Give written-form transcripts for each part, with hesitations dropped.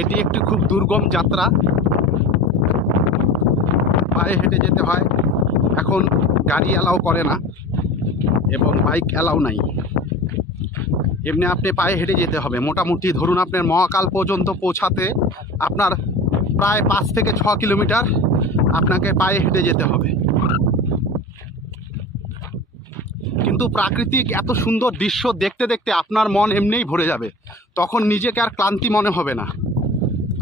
এটি একটি খুব দুর্গম যাত্রা, পায়ে হেঁটে যেতে হয়। এখন গাড়ি অ্যালাউ করে না এবং বাইক অ্যালাউ নাই, এমনি আপনি পায়ে হেঁটে যেতে হবে। মোটামুটি ধরুন আপনার মহাকাল পর্যন্ত পৌঁছাতে আপনার প্রায় 5 থেকে 6 কিলোমিটার আপনাকে পায়ে হেঁটে যেতে হবে। কিন্তু প্রাকৃতিক এত সুন্দর দৃশ্য দেখতে দেখতে আপনার মন এমনিই ভরে যাবে। তখন নিজেকে আর ক্লান্তি মনে হবে না,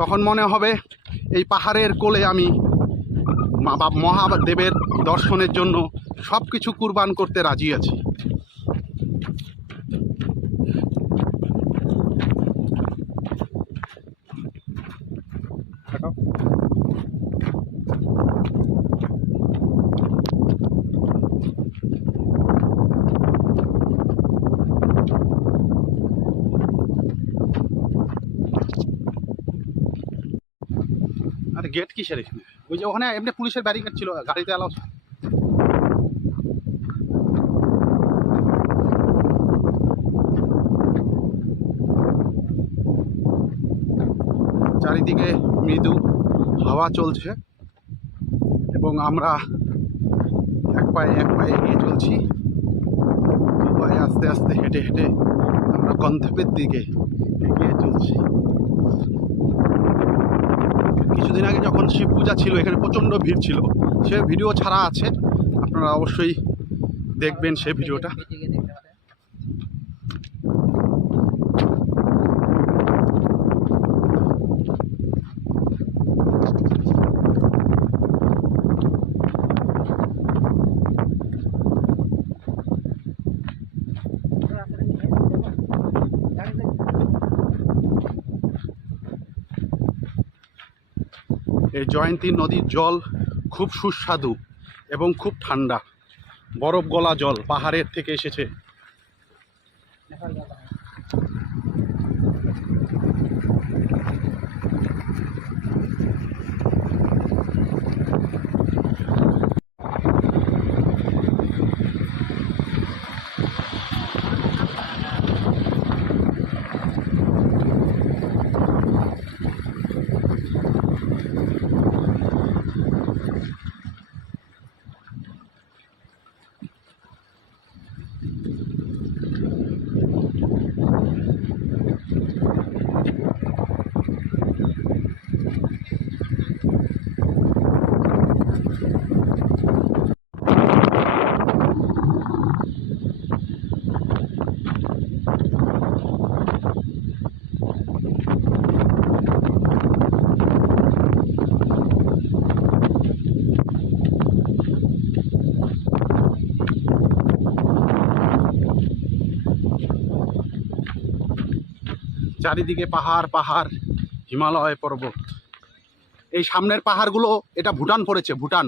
তখন মনে হবে এই পাহাড়ের কোলে আমি মহাদেবের দর্শনের জন্য সব কিছু কুরবান করতে রাজি আছি। আরে গেট কিসের এখানে? ওই যে ওখানে এমনি পুলিশের ব্যারিকেড ছিল, গাড়িতে অ্যালাউ। চারিদিকে মৃদু হাওয়া চলছে এবং আমরা এক পায়ে এগিয়ে চলছি। দু পায়ে আস্তে আস্তে হেঁটে হেঁটে আমরা গন্তব্যের দিকে এগিয়ে চলছি। কিছুদিন আগে যখন শিব পূজা ছিল এখানে প্রচণ্ড ভিড় ছিল, সে ভিডিও ছাড়া আছে, আপনারা অবশ্যই দেখবেন সেই ভিডিওটা। এই জয়ন্তী নদীর জল খুব সুস্বাদু এবং খুব ঠান্ডা, বরফ গলা জল, পাহাড়ের থেকে এসেছে। চারিদিকে পাহাড় পাহাড়, হিমালয় পর্বত। এই সামনের পাহাড়গুলো এটা ভুটান পড়েছে, ভুটান।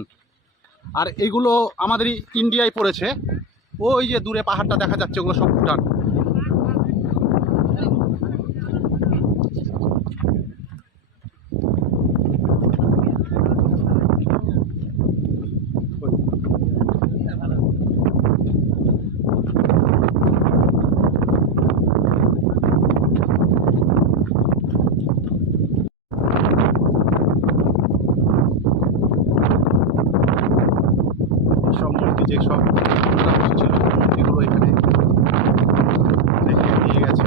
আর এইগুলো আমাদের ইন্ডিয়ায় পড়েছে। ওই যে দূরে পাহাড়টা দেখা যাচ্ছে, ওগুলো সব ভুটান। সব মূর্তি যেসব ছিল এগুলো এখানে রেখে দিয়ে গেছে।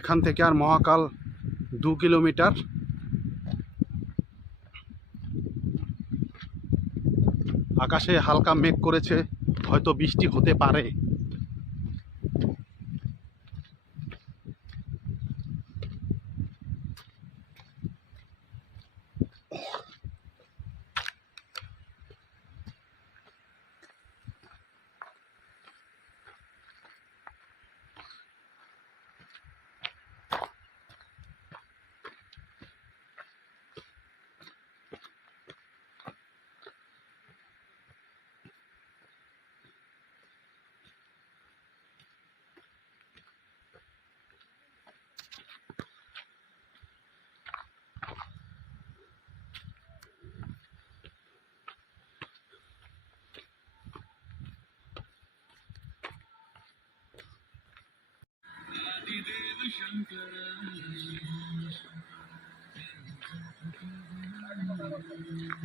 এখান থেকে আর মহাকাল 2 কিলোমিটার। আকাশে হালকা মেঘ করেছে, হয়তো বৃষ্টি হতে পারে।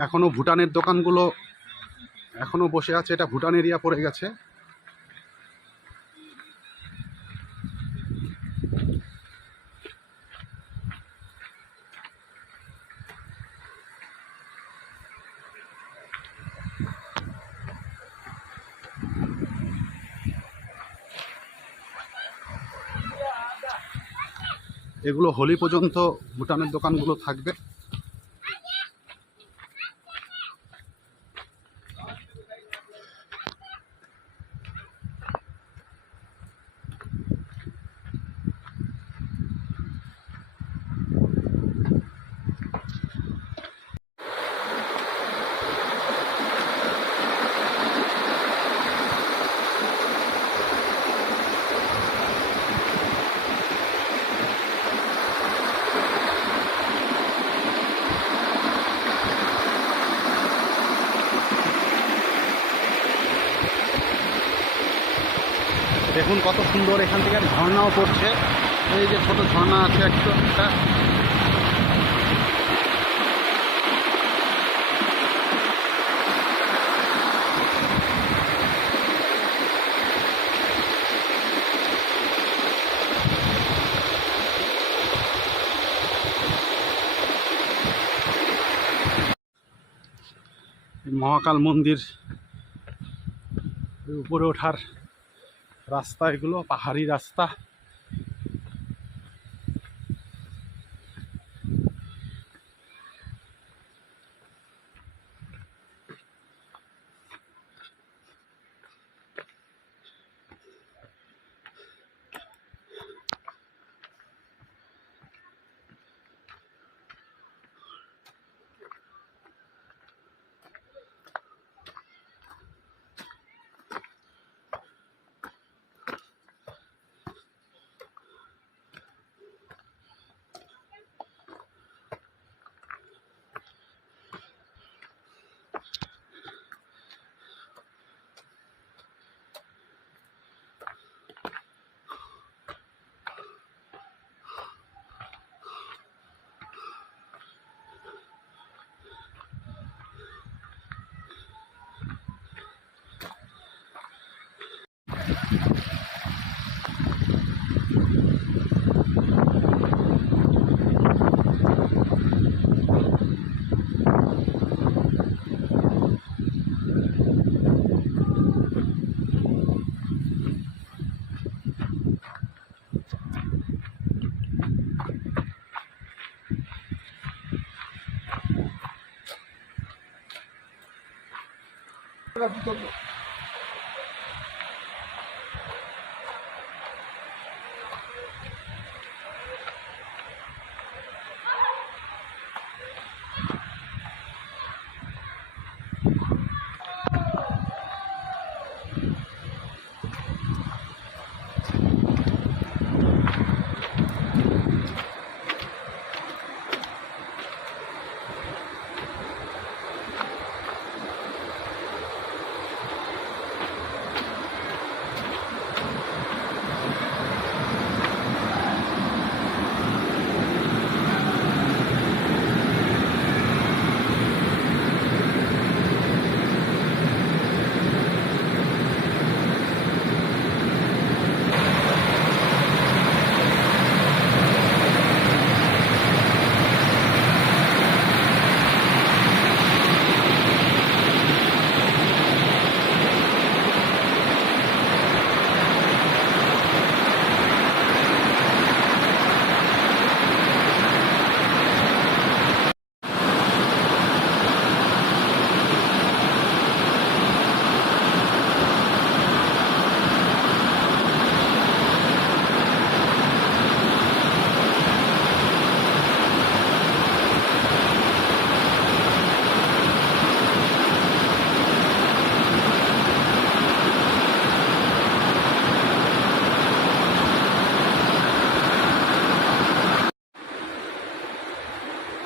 এখনো ভুটানের দোকানগুলো এখনো বসে আছে, এটা ভুটান এরিয়া পড়ে গেছে। এগুলো হোলি পর্যন্ত ভুটানের দোকানগুলো থাকবে। দেখুন কত সুন্দর, এখান থেকে ঝর্ণাও পড়ছে। এই যে ছোট ঝর্ণা আছে একটা। মহাকাল মন্দির উপরে ওঠার রাস্তা, এগুলো পাহাড়ি রাস্তা।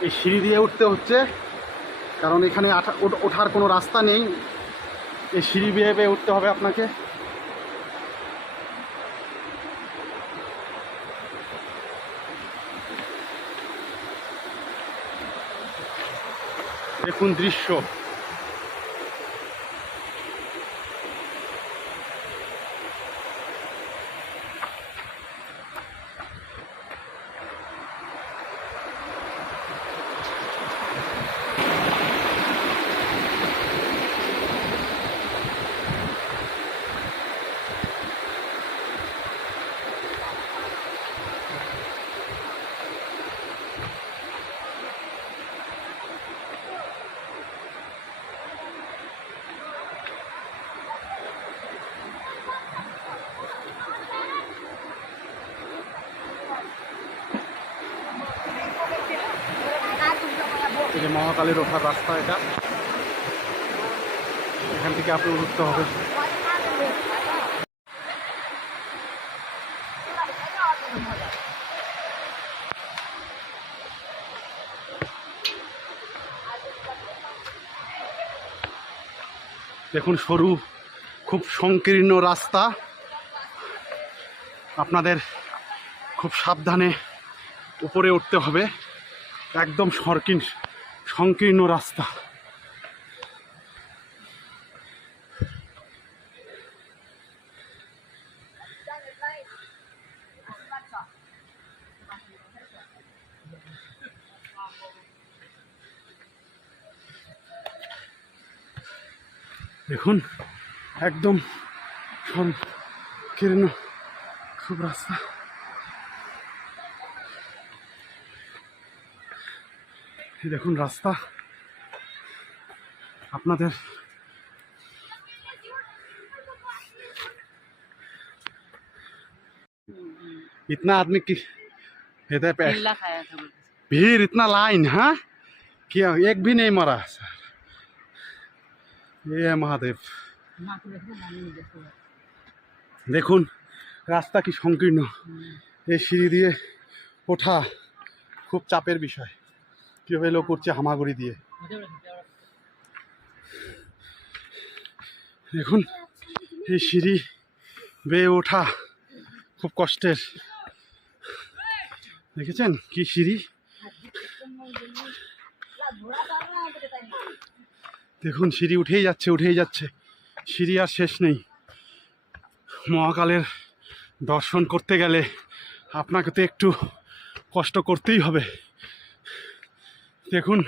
এই সিঁড়ি দিয়ে উঠতে হচ্ছে, কারণ এখানে ওঠার কোনো রাস্তা নেই। এই সিঁড়ি বেয়ে বেয়ে উঠতে হবে আপনাকে। দেখুন দৃশ্য। এই যে মহাকালের ওঠার রাস্তা, এটা এখান থেকে আপনি উঠতে হবে। দেখুন সরু, খুব সংকীর্ণ রাস্তা, আপনাদের খুব সাবধানে উপরে উঠতে হবে। একদম সংকীর্ণ রাস্তা। দেখুন একদম সংকীর্ণ খুব রাস্তা। দেখুন রাস্তা আপনাদের इतना आदमी की इधर पे भीड़, इतना लाइन, हाँ क्या एक भी नहीं मरा सर। ये है महादेव। দেখুন রাস্তা কি সংকীর্ণ, এই সিঁড়ি দিয়ে ওঠা খুব চাপের বিষয়। কীভাবে লোক উঠছে হামাগুড়ি দিয়ে। দেখুন এই সিঁড়ি বেয়ে ওঠা খুব কষ্টের। দেখেছেন কি সিঁড়ি, দেখুন সিঁড়ি উঠেই যাচ্ছে, সিঁড়ি আর শেষ নেই। মহাকালের দর্শন করতে গেলে আপনাকে তো একটু কষ্ট করতেই হবে। দেখুন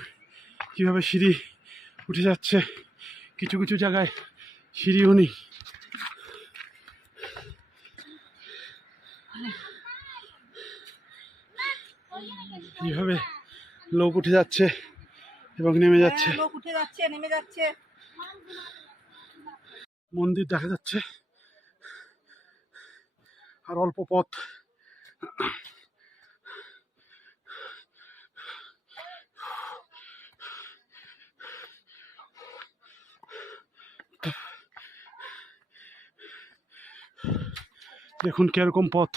কীভাবে সিঁড়ি উঠে যাচ্ছে, কিছু কিছু জায়গায় সিঁড়িও নেই। এইভাবে লোক উঠে যাচ্ছে এবং নেমে যাচ্ছে, নেমে যাচ্ছে। মন্দির দেখা যাচ্ছে আর অল্প পথ। দেখুন কিরকম পথ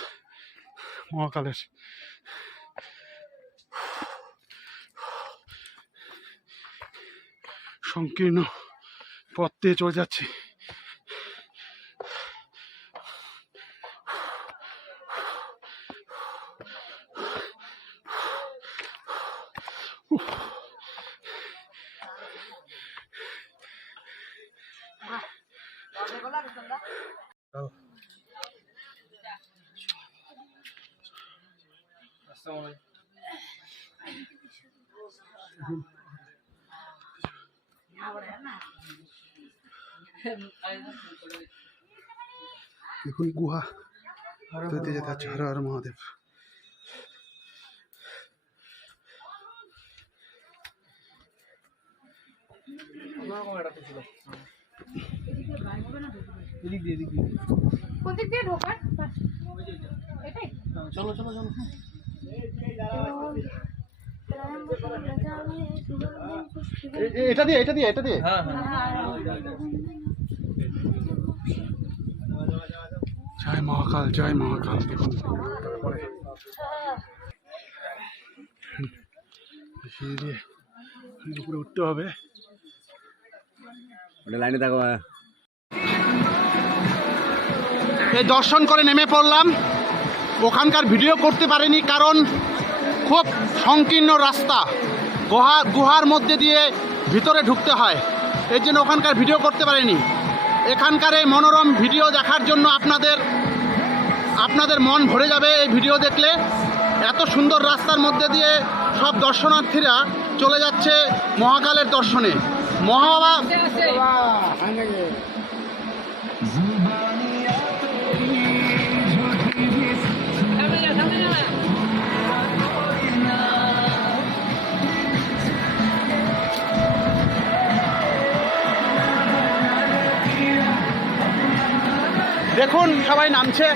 মহাকালের। সংকীর্ণ পথ দিয়ে চলে যাচ্ছে। দেখুন গুহা যেতে যেতে আছে। হর হর মহাদেব। কোন দিক দিয়ে ঢোকার? চলো চলো চলো। এটা দিয়ে হ্যাঁ। জয় মহাকাল, জয় মহাকাল। দেখুন সিঁড়ি দিয়ে উপরে উঠতে হবে। লাইনে থাকো। এই দর্শন করে নেমে পড়লাম। ওখানকার ভিডিও করতে পারিনি কারণ খুব সংকীর্ণ রাস্তা, গুহার মধ্যে দিয়ে ভিতরে ঢুকতে হয়, এর জন্য ওখানকার ভিডিও করতে পারিনি। এখানকার এই মনোরম ভিডিও দেখার জন্য আপনাদের মন ভরে যাবে এই ভিডিও দেখলে। এত সুন্দর রাস্তার মধ্যে দিয়ে সব দর্শনার্থীরা চলে যাচ্ছে মহাকালের দর্শনে। মহাবাবা দেখুন সবাই নামছে।